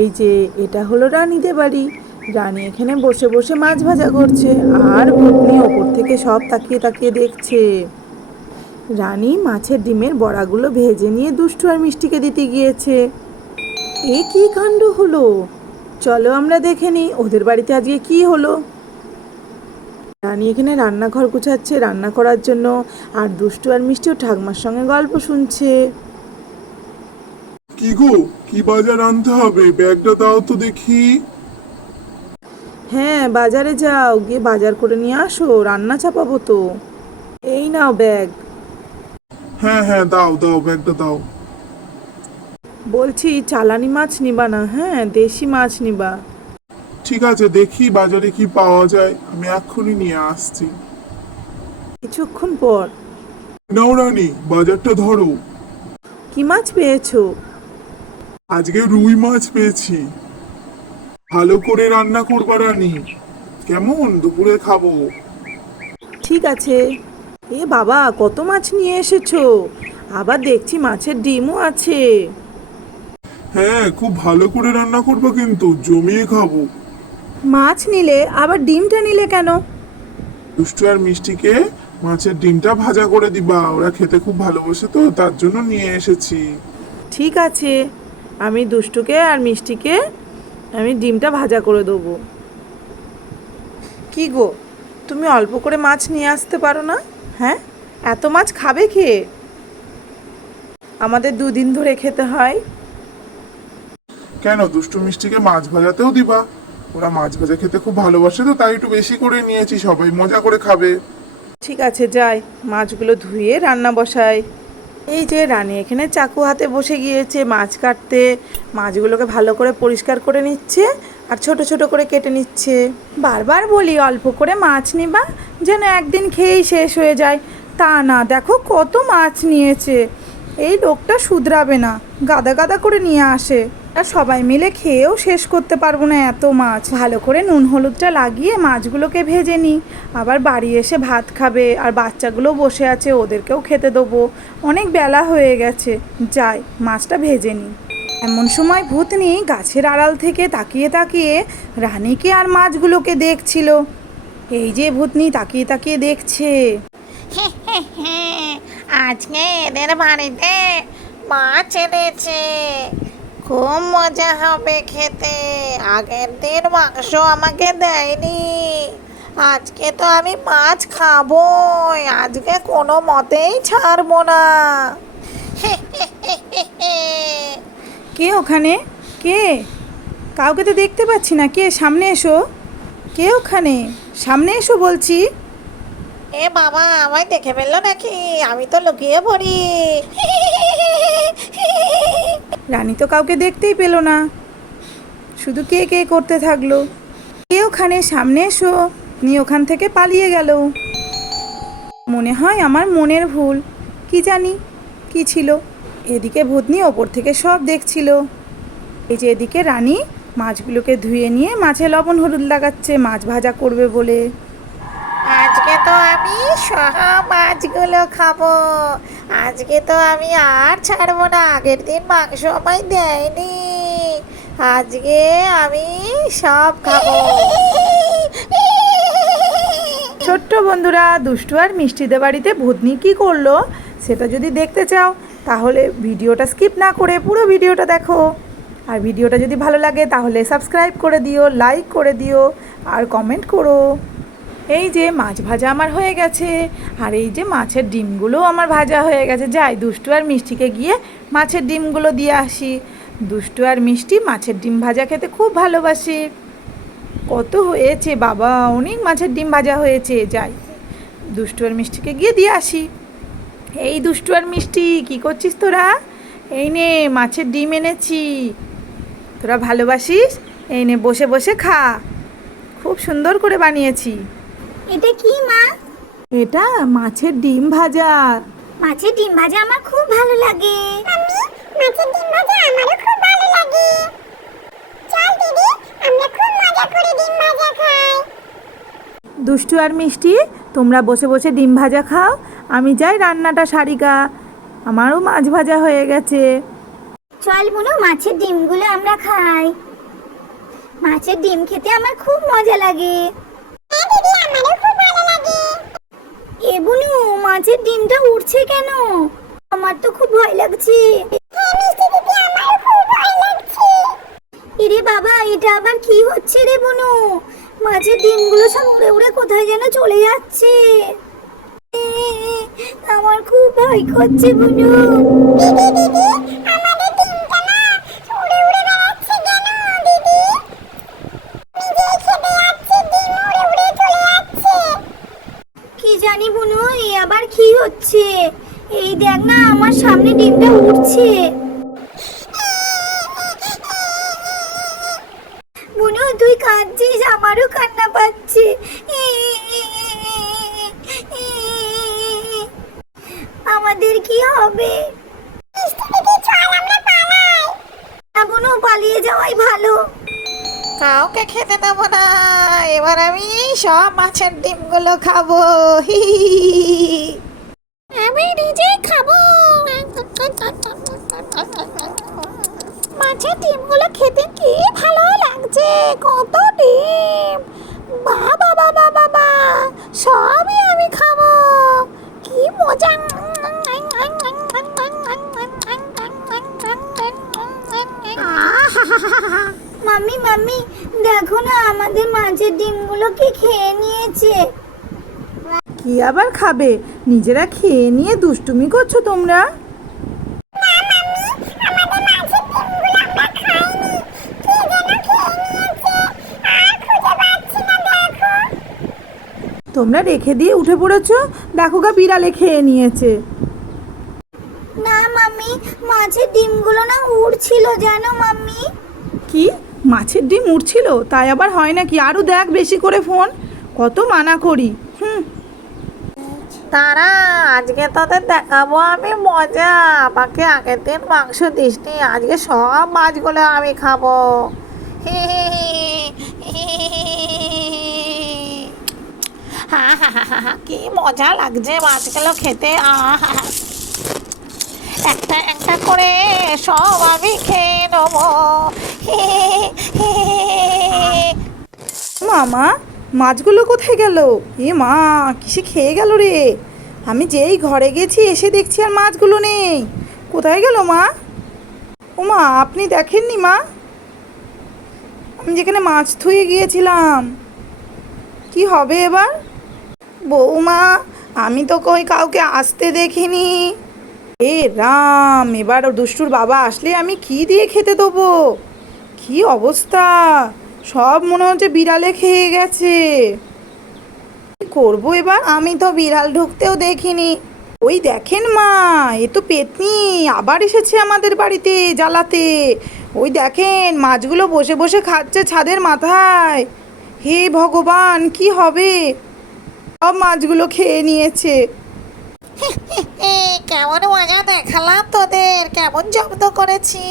এই যে এটা হলো রানীদের বাড়ি। রানী এখানে বসে বসে মাছ ভাজা করছে, আর ভূতনি ওপর থেকে সব তাকিয়ে তাকিয়ে দেখছে। রানী মাছের ডিমের বড়াগুলো ভেজে নিয়ে দুষ্টু আর মিষ্টিকে দিতে গিয়েছে। এ কি কাণ্ড হলো? চলো আমরা দেখে নিই ওদের বাড়িতে আজকে কি হলো। রানী এখানে রান্নাঘর গুছাচ্ছে, রান্না করার জন্য আর দুষ্টু আর মিষ্টিও ঠাকমার সঙ্গে গল্প শুনছে। কি গো? কি বাজার আনতে হবে? ব্যাগটা দাও তো দেখি। হ্যাঁ বাজারে যাও গিয়ে বাজার করে নিয়ে আসো রান্না চাপাবো তো। এই নাও ব্যাগ। হ্যাঁ হ্যাঁ দাও দাও ব্যাগটা দাও। বলছি চালানি মাছ নিবা না হ্যাঁ? দেশি মাছ নিবা। ঠিক আছে দেখি বাজারে কি পাওয়া যায়। আমি এক্ষুনি নিয়ে আসছি। কিছুক্ষণ পর। নাও রানী বাজারটা ধরো। কি মাছ পেয়েছ? আজকে রুই মাছ পেয়েছি। ভালো করে রান্না করবা রানী। কেমন? দুপুরে খাব। ঠিক আছে। এ বাবা কত মাছ নিয়ে এসেছ? আবার দেখছি মাছের ডিমও আছে। হ্যাঁ খুব ভালো করে রান্না করব কিন্তু জমিয়ে খাব। মাছ নিলে আবার ডিমটা নিলে কেন? দুষ্টু আর মিষ্টিকে মাছের ডিমটা ভাজা করে দিবা। ওরা খেতে খুব ভালোবাসে তো তার জন্য নিয়ে এসেছি। ঠিক আছে। আমি দুষ্টুকে আর মিষ্টিকে আমি ডিমটা ভাজা করে দেবো। কি গো? তুমি অল্প করে মাছ নিয়ে আসতে পারো না? হ্যাঁ? এত মাছ খাবে কে? আমাদের দুদিন ধরে খেতে হয়। কেন? দুষ্টু মিষ্টিকে মাছ ভাজাতেও দিবা? ওরা মাছ ভাজা খেতে খুব ভালোবাসে তো তাই একটু বেশি করে নিয়েছি সবাই মজা করে খাবে। ঠিক আছে যাই। মাছগুলো ধুয়ে রান্না বসাই। এই যে রানী, এখানে চাকু হাতে বসে গিয়েছে, মাছ কাটতে, মাছগুলোকে ভালো করে পরিষ্কার করে নিচ্ছে আর ছোট ছোট করে কেটে নিচ্ছে। বারবার বলি, অল্প করে মাছ নিবা, যেন একদিন খেয়েই শেষ হয়ে যায়। তা না, দেখো কত মাছ নিয়েছে। এই লোকটা শুধরাবে না, গাদা গাদা করে নিয়ে আসে। আর সবাই মিলে খেয়েও শেষ করতে পারব না এত মাছ। ভালো করে নুন হলুদটা লাগিয়ে মাছগুলোকে ভেজে নিই। আবার বাড়ি এসে ভাত খাবে আর বাচ্চাগুলো বসে আছে, ওদেরকেও খেতে দেবো। অনেক বেলা হয়ে গেছে। যাই, মাছটা ভেজে নিই। এমন সময় ভূতনি গাছের আড়াল থেকে তাকিয়ে তাকিয়ে রানীকে আর মাছগুলোকে দেখছিল? এই যে ভূতনি, তাকিয়ে তাকিয়ে দেখছে। আজকে এদের বাড়িতে মাছ এনেছে। খুব মজা হবে খেতে। আগের দিন মাংস আমাকে দেয়নি। আজকে তো আমি মাছ খাবোই। আজকে কোনো মতেই ছাড়বো না। কে ওখানে? কে? কাউকে তো দেখতে পাচ্ছি না। কে? সামনে এসো। কে ওখানে? সামনে এসো বলছি। এ বাবা আমায় দেখে ফেলল নাকি? আমি তো লুকিয়ে পড়ি। রানী তো কাউকে দেখতেই পেল না। শুধু কে কে করতে থাকল। কে ওখানে সামনে এসো নিয়ে ওখান থেকে পালিয়ে গেল। মনে হয় আমার মনের ভুল। কি জানি, কি ছিল? এদিকে ভূতনি ওপর থেকে সব দেখছিল। এই যে এদিকে রানী মাছগুলোকে ধুয়ে নিয়ে মাছে লবণ হলুদ লাগাচ্ছে, মাছ ভাজা করবে বলে। তো আমি সহ মাছগুলো খাব। আজকে তো আমি আর ছাড়বো না, আগের দিন মাংস আমায় দেয়নি। আজকে আমি সব খাব। ছোট্ট বন্ধুরা, দুষ্টু আর মিষ্টিদের বাড়িতে ভূতনি কী করল সেটা যদি দেখতে চাও, তাহলে ভিডিওটা স্কিপ না করে পুরো ভিডিওটা দেখো। আর ভিডিওটা যদি ভালো লাগে, তাহলে সাবস্ক্রাইব করে দিও, লাইক করে দিও, আর কমেন্ট করো। এই যে মাছ ভাজা আমার হয়ে গেছে। আর এই যে মাছের ডিমগুলো আমার ভাজা হয়ে গেছে। যাই, দুষ্টু আর মিষ্টিকে গিয়ে মাছের ডিমগুলো দিয়ে আসি। দুষ্টু আর মিষ্টি মাছের ডিম ভাজা খেতে খুব ভালোবাসে। কত হয়েছে বাবা, অনেক মাছের ডিম ভাজা হয়েছে। যাই, দুষ্টু আর মিষ্টিকে গিয়ে দিয়ে আসি। এই দুষ্টু আর মিষ্টি, কি করছিস তোরা? এই নে, মাছের ডিম এনেছি। তোরা ভালোবাসিস? এই নে, বসে বসে খা। খুব সুন্দর করে বানিয়েছি। এটা কি মা? এটা মাছের ডিম ভাজা। মাছের ডিম ভাজা আমার খুব ভালো লাগে। আমি মাছের ডিম ভাজা আমারও খুব ভালো লাগে। চল দিদি আমরা খুব মজা করে ডিম ভাজা খাই। দুষ্টু আর মিষ্টি তোমরা বসে বসে ডিম ভাজা খাও। আমি যাই রান্নাটা সারিকা আমারও মাছ ভাজা হয়ে গেছে। চল বুনু মাছের ডিমগুলো আমরা খাই। মাছের ডিম খেতে আমার খুব মজা লাগে। হ্যাঁ দিদি আমারও লাগে এ মাছের ডিমটা উঠছে কেন? আমার তো খুব ভয় লাগছে। এরে বাবা, এটা আবার কি হচ্ছে রে বুনু? মাছের ডিমগুলো সব উড়ে উড়ে কোথায় যেন চলে যাচ্ছে। আমার খুব ভয় করছে বুনু দিদি দিদি আমাদের ডিমটা না উড়ে উড়ে বেড়াচ্ছে কেন দিদি নিজেই খেতে যাচ্ছে ডিম উড়ে উড়ে চলে যাচ্ছে কি জানি বুনু এই আবার কি হচ্ছে? এই দেখ না, আমার সামনে ডিমটা উঠছে বুনু, তুই কাঁদছিস, আমারও কান্না পাচ্ছে। আমাদের কি হবে? না, বুনু, পালিয়ে যাওয়াই ভালো। কাউকে খেতে দেবো না, এবার আমি সব মাছের ডিমগুলো খাব। হি আমি খাব। মাছের ডিমগুলো খেতে কি ভালো লাগছে? কত ডিম? বাবা বাবা বাবা সবই আমি খাব। কি মজা। মাম্মি মাম্মি, দেখো না, আমাদের মাছের ডিমগুলোকে খেয়ে নিয়েছে? কি আবার খাবে? নিজেরা খেয়ে নিয়ে দুষ্টুমি করছ তোমরা। তোমরা রেখে দিয়ে উঠে পড়েছো? দেখো গা বিড়ালে খেয়ে নিয়েছে। না মাম্মি মাছের ডিমগুলো না উড়ছিল জানো মাম্মি? কি? মাছের ডিম উঠছিল তাই আবার হয় নাকি? আরও দেখ বেশি করে ফোন। কত মানা করি। তারা আজকে তোদের দেখাবো আমি মজা আমাকে আগের দিন মাংস দিসনি আজকে সব মাছগুলো আমি খাব কি মজা লাগছে মাছগুলো খেতে একটা একটা করে সব আমি খেয়ে নেব। মামা মাছগুলো কোথায় গেল? এ মা, কিসে খেয়ে গেল রে? আমি যেই ঘরে গেছি, এসে দেখছি আর মাছগুলো নেই। কোথায় গেল মা? ও মা, আপনি দেখেননি মা? আমি যেখানে মাছ থুয়ে গিয়েছিলাম। কি হবে এবার? বৌমা, আমি তো কই কাউকে আসতে দেখিনি। এ রাম, এবার দুষ্টুর বাবা আসলে আমি কি দিয়ে খেতে দেবো? কি অবস্থা? সব মনে হচ্ছে বিড়ালে খেয়ে গেছে। কি করব এবার? আমি তো বিড়াল ঢুকতেও দেখিনি। ওই দেখেন মা এ তো পেতনি আবার এসেছে আমাদের বাড়িতে জ্বালাতে। ওই দেখেন মাছগুলো বসে বসে খাচ্ছে ছাদের মাথায়। হে ভগবান কি হবে? সব মাছগুলো খেয়ে নিয়েছে। কেমন মজা দেখালাম তোদের কেমন জব্দ করেছি।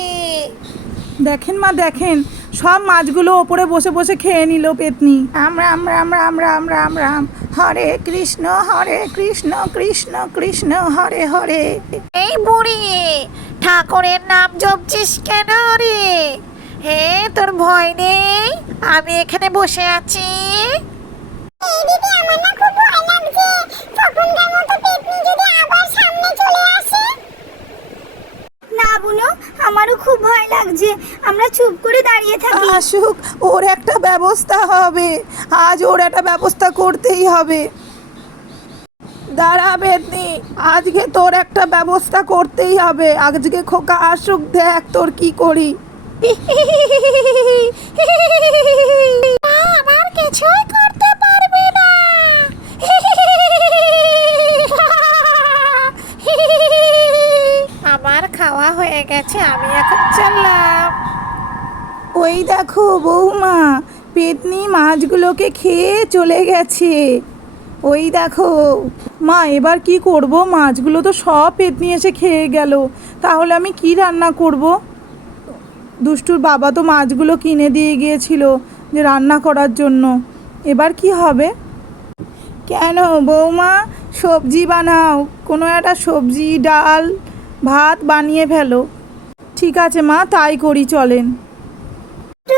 দেখেন মা দেখেন সব মাছগুলো ওপরে বসে বসে খেয়ে নিল পেতনি। আমরা আমরা আমরা আমরা আমরা আমরা হরে কৃষ্ণ হরে কৃষ্ণ কৃষ্ণ কৃষ্ণ হরে হরে। এই বুড়ি ঠাকুরের নাম জপছিস কেন রে? হে তোর ভয় নেই? আমি এখানে বসে আছি। এই দিদি আমার না খুব ভয় লাগছে। তখনকার মতো পেতনি যদি আবার সামনে চলে আসে না বুনু আমারও খুব ভয় লাগছে। আমরা চুপ করে দাঁড়িয়ে থাকি। আসুক ওর একটা ব্যবস্থা হবে। আজ ওর একটা ব্যবস্থা করতেই হবে। দাঁড়া পেতনি আজকে তোর একটা ব্যবস্থা করতেই হবে। আজকে খোকা আসুক দেখ তোর কি করি। আমার কিছুই করতে পারবে না আমার খাওয়া হয়ে গেছে, আমি এখন চললাম। ওই দেখো বৌমা, পেতনি মাছগুলোকে খেয়ে চলে গেছে। ওই দেখো। মা, এবার কি করব? মাছগুলো তো সব পেতনি এসে খেয়ে গেল। তাহলে আমি কি রান্না করব? দুষ্টুর বাবা তো মাছগুলো কিনে দিয়ে গিয়েছিল যে রান্না করার জন্য। এবার কি হবে? কেন বৌমা? সবজি বানাও। কোনো একটা সবজি, ডাল, ভাত বানিয়ে ফেলো। ঠিক আছে, মা, তাই করি, চলেন।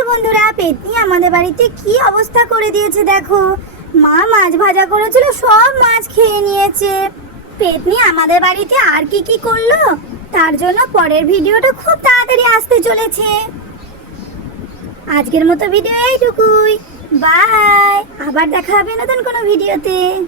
বন্ধুরা, পেতনি আমাদের বাড়িতে কি অবস্থা করে দিয়েছে দেখো। মা মাছ ভাজা করেছিল, সব মাছ খেয়ে নিয়েছে। পেতনি আমাদের বাড়িতে আর কি কি করল? তার জন্য পরের ভিডিওটা খুব তাড়াতাড়ি আসতে চলেছে। আজকের মতো ভিডিও এইটুকুই। বাই! আবার দেখা হবে নতুন কোনো ভিডিওতে।